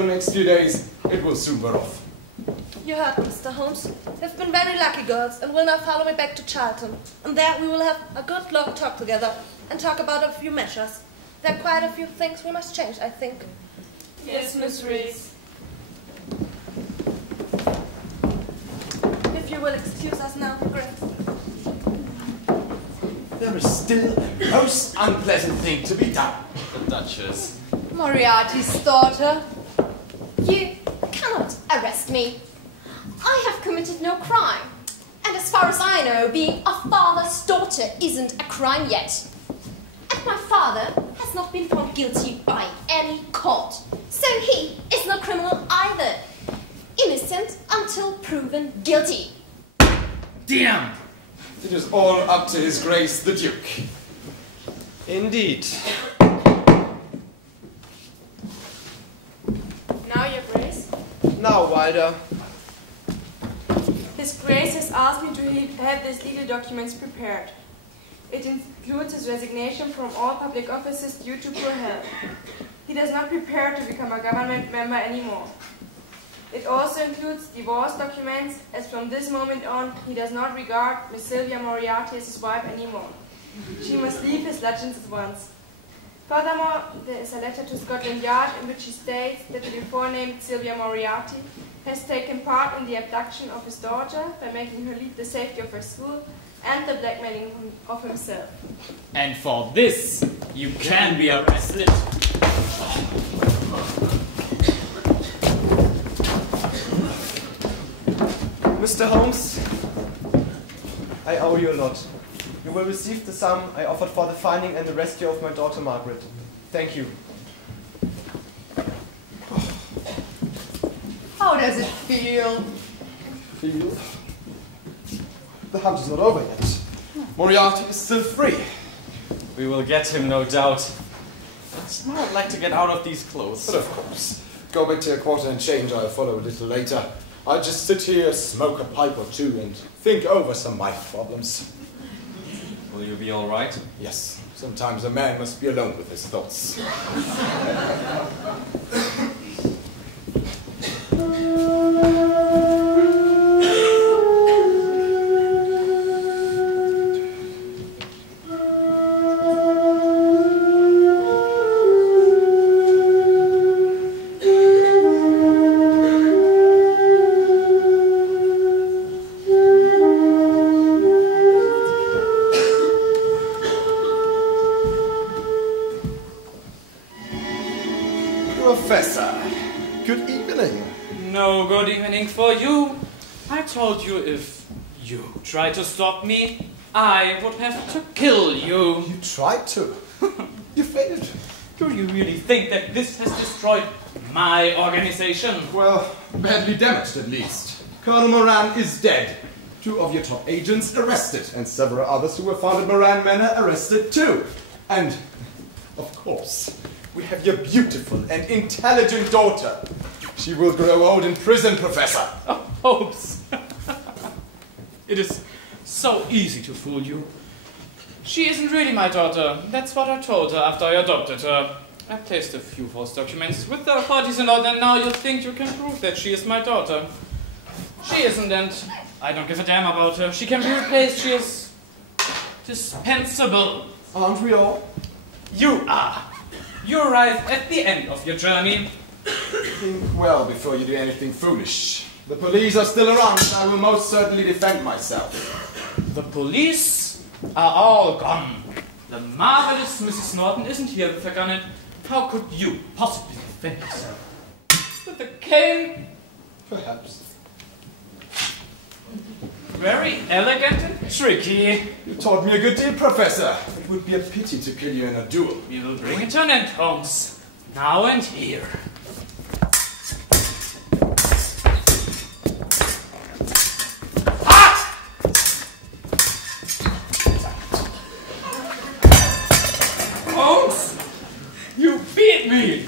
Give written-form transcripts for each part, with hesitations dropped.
The next few days, it will soon wear off. You heard, Mr. Holmes. They've been very lucky girls and will now follow me back to Charlton. And there we will have a good long talk together and talk about a few measures. There are quite a few things we must change, I think. Yes, Miss Reese. If you will excuse us now, Grace. There is still a most unpleasant thing to be done. The Duchess. Moriarty's daughter. You cannot arrest me. I have committed no crime. And as far as I know, being a father's daughter isn't a crime yet. And my father has not been found guilty by any court. So he is no criminal either. Innocent until proven guilty. Damn! It is all up to His Grace the Duke. Indeed. Now, Your Grace. Now, Wilder. His Grace has asked me to have these legal documents prepared. It includes his resignation from all public offices due to poor health. He does not prepare to become a government member anymore. It also includes divorce documents, as from this moment on, he does not regard Miss Sylvia Moriarty as his wife anymore. She must leave his lodgings at once. Furthermore, there is a letter to Scotland Yard in which he states that the before named Sylvia Moriarty has taken part in the abduction of his daughter by making her leave the safety of her school and the blackmailing of himself. And for this, you can be arrested. Mr. Holmes, I owe you a lot. You will receive the sum I offered for the finding and the rescue of my daughter Margaret. Thank you. How does it feel? Feel? The hunt is not over yet. Moriarty is still free. We will get him, no doubt. But now I'd like to get out of these clothes. But of course. Go back to your quarter and change. I'll follow a little later. I'll just sit here, smoke a pipe or two, and think over some of my problems. Will you be all right? Yes. Sometimes a man must be alone with his thoughts. Professor, good evening. No good evening for you. I told you if you tried to stop me, I would have to kill you. You tried to. You failed. Do you really think that this has destroyed my organization? Well, badly damaged at least. Colonel Moran is dead. 2 of your top agents arrested, and several others who were found at Moran Manor arrested too. And, of course, we have your beautiful and intelligent daughter. She will grow old in prison, Professor. Oh, Holmes. It is so easy to fool you. She isn't really my daughter. That's what I told her after I adopted her. I placed a few false documents with the authorities and all, and now you think you can prove that she is my daughter. She isn't, and I don't give a damn about her. She can be replaced. She is dispensable. Aren't we all? You are. You arrive at the end of your journey. Think well before you do anything foolish. The police are still around, and I will most certainly defend myself. The police are all gone. The marvelous Mrs. Norton isn't here with her gun, and how could you possibly defend yourself? With a cane? Perhaps. Very elegant and tricky. You taught me a good deal, Professor. It would be a pity to kill you in a duel. We will bring it to an end, Holmes. Now and here. Holmes! You beat me!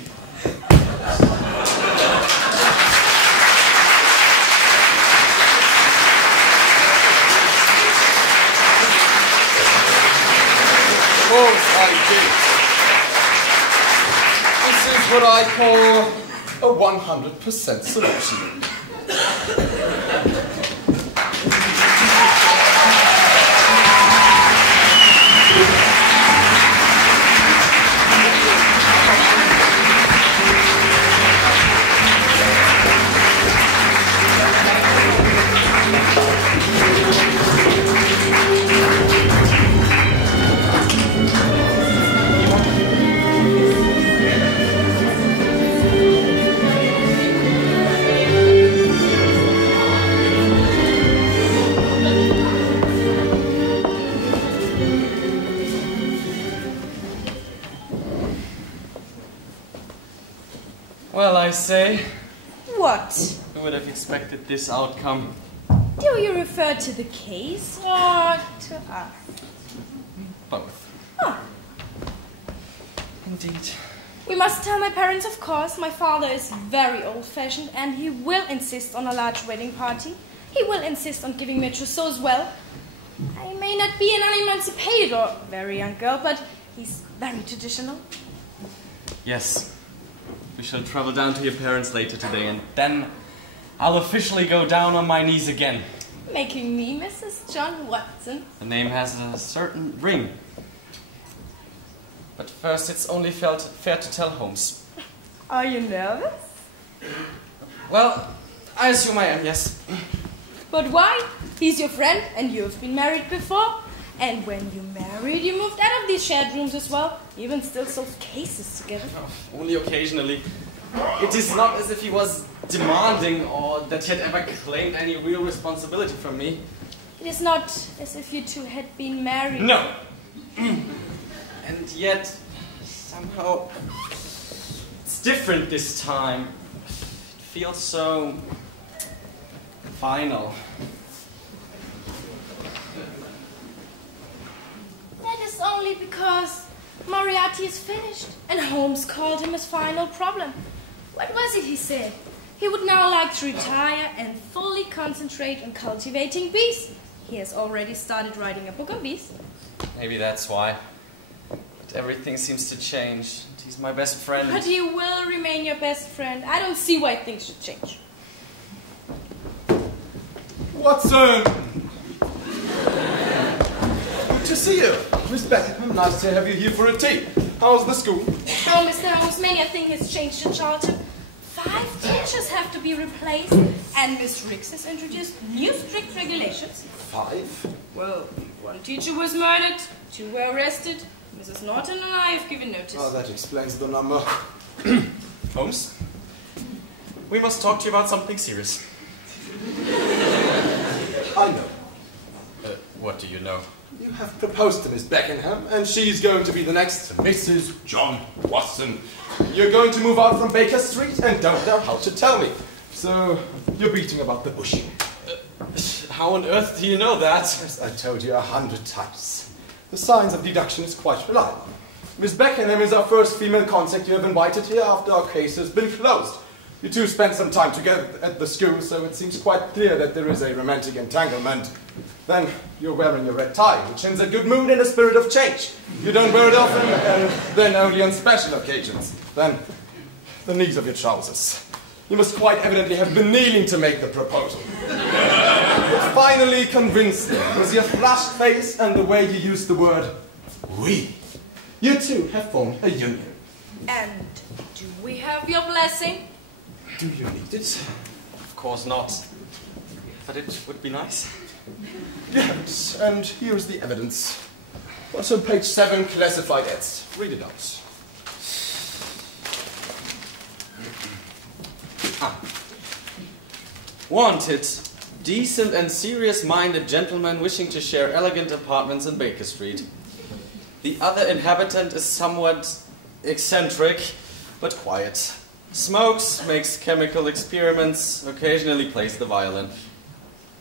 What I call 100% solution. Well, I say, What? who would have expected this outcome? Do you refer to the case or to us? Both. Oh. Indeed. We must tell my parents, of course. My father is very old-fashioned and he will insist on a large wedding party. He will insist on giving me a trousseau as well. I may not be an unemancipated or very young girl, but he's very traditional. Yes. We shall travel down to your parents later today, and then I'll officially go down on my knees again. Making me Mrs. John Watson. The name has a certain ring. But first, it's only fair to tell Holmes. Are you nervous? Well, I assume I am, yes. But why? He's your friend and you've been married before. And when you married, you moved out of these shared rooms as well. Even still solved cases together. Oh, only occasionally. It is not as if he was demanding or that he had ever claimed any real responsibility from me. It is not as if you two had been married. No. And yet, somehow, it's different this time. It feels so final. That is only because Moriarty is finished and Holmes called him his final problem. What was it he said? He would now like to retire and fully concentrate on cultivating bees. He has already started writing a book on bees. Maybe that's why. But everything seems to change. He's my best friend. But he will remain your best friend. I don't see why things should change. Watson! Good to see you. Miss Beckenham, nice to have you here for a tea. How's the school? Oh, Mr. Holmes, many a thing has changed in Charlton. 5 teachers have to be replaced, and Miss Riggs has introduced new strict regulations. 5? Well, 1 teacher was murdered, 2 were arrested. Mrs. Norton and I have given notice. Oh, that explains the number. Holmes, we must talk to you about something serious. I know. What do you know? You have proposed to Miss Beckenham, and she's going to be the next Mrs. John Watson. You're going to move out from Baker Street and don't know how to tell me. So, you're beating about the bush. How on earth do you know that? As I told you 100 times. The science of deduction is quite reliable. Miss Beckenham is our first female contact you have invited here after our case has been closed. You two spent some time together at the school, so it seems quite clear that there is a romantic entanglement. Then you're wearing your red tie, which sends a good mood and a spirit of change. You don't wear it often, and then only on special occasions. Then, the knees of your trousers. You must quite evidently have been kneeling to make the proposal. What finally convinced me was your flushed face and the way you used the word we. You two have formed a union. And do we have your blessing? Do you need it? Of course not. But it would be nice. Yes, and here's the evidence. What's on page 7, classified ads. Read it out. Wanted, decent and serious-minded gentleman wishing to share elegant apartments in Baker Street. The other inhabitant is somewhat eccentric, but quiet. Smokes, makes chemical experiments, occasionally plays the violin.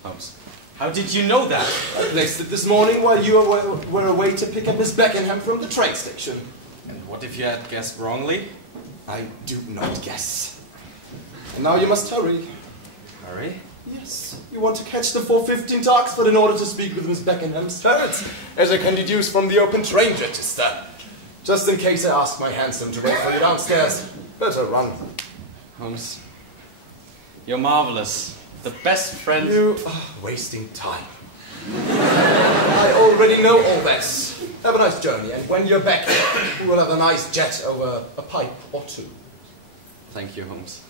Holmes, how did you know that? I placed it this morning while you were away to pick up Miss Beckenham from the train station. And what if you had guessed wrongly? I do not guess. And now you must hurry. Hurry? Yes, you want to catch the 4:15 to Oxford in order to speak with Miss Beckenham's parents, as I can deduce from the open train register. Just in case I ask my handsome to wait for you downstairs, better run. Holmes, you're marvelous. The best friend. You are wasting time. I already know all this. Have a nice journey, and when you're back, we will have a nice jet over a pipe or two. Thank you, Holmes.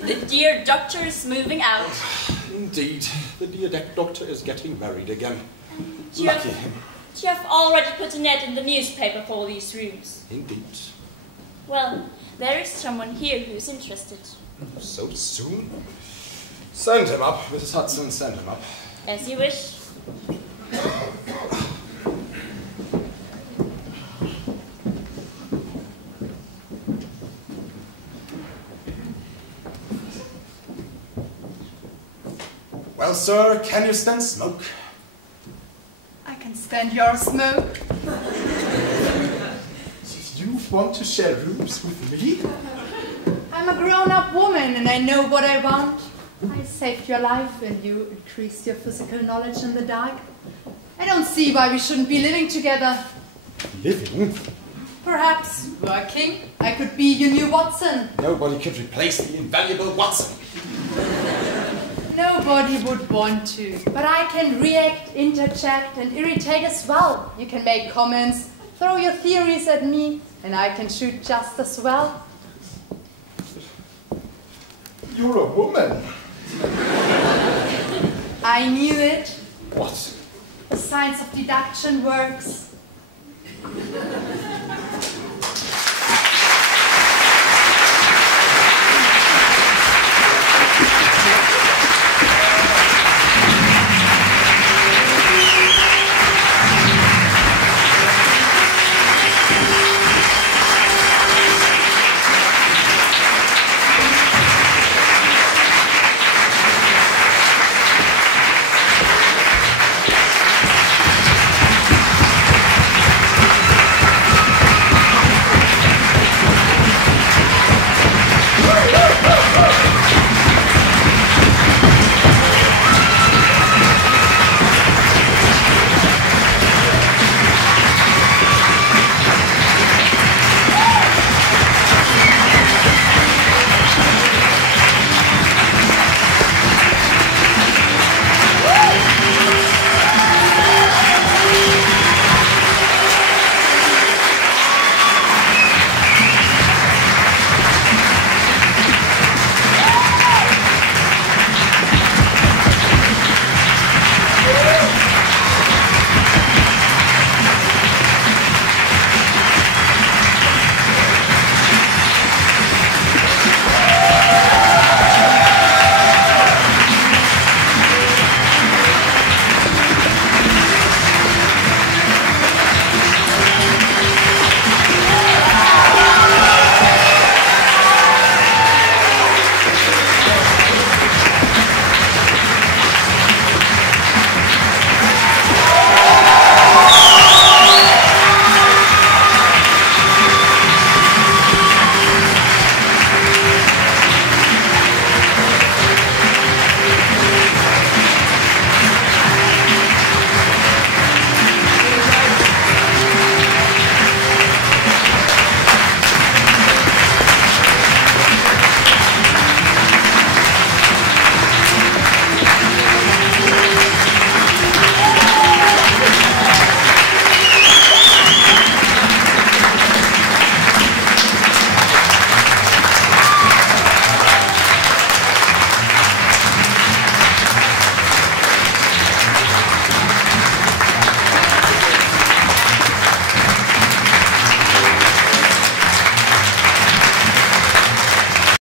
The dear doctor is moving out. Indeed, the dear doctor is getting married again. Do Lucky him. You have already put an ad in the newspaper for these rooms. Indeed. Well, there is someone here who is interested. So soon? Send him up, Mrs. Hudson, send him up. As you wish. Well, sir, can you stand smoke? I can stand your smoke. You want to share rooms with me? I'm a grown-up woman and I know what I want. I saved your life and you increased your physical knowledge in the dark. I don't see why we shouldn't be living together. Living? Perhaps working. I could be your new Watson. Nobody could replace the invaluable Watson. Nobody would want to. But I can react, interject, and irritate as well. You can make comments, throw your theories at me, and I can shoot just as well. You're a woman. I knew it. What? The science of deduction works.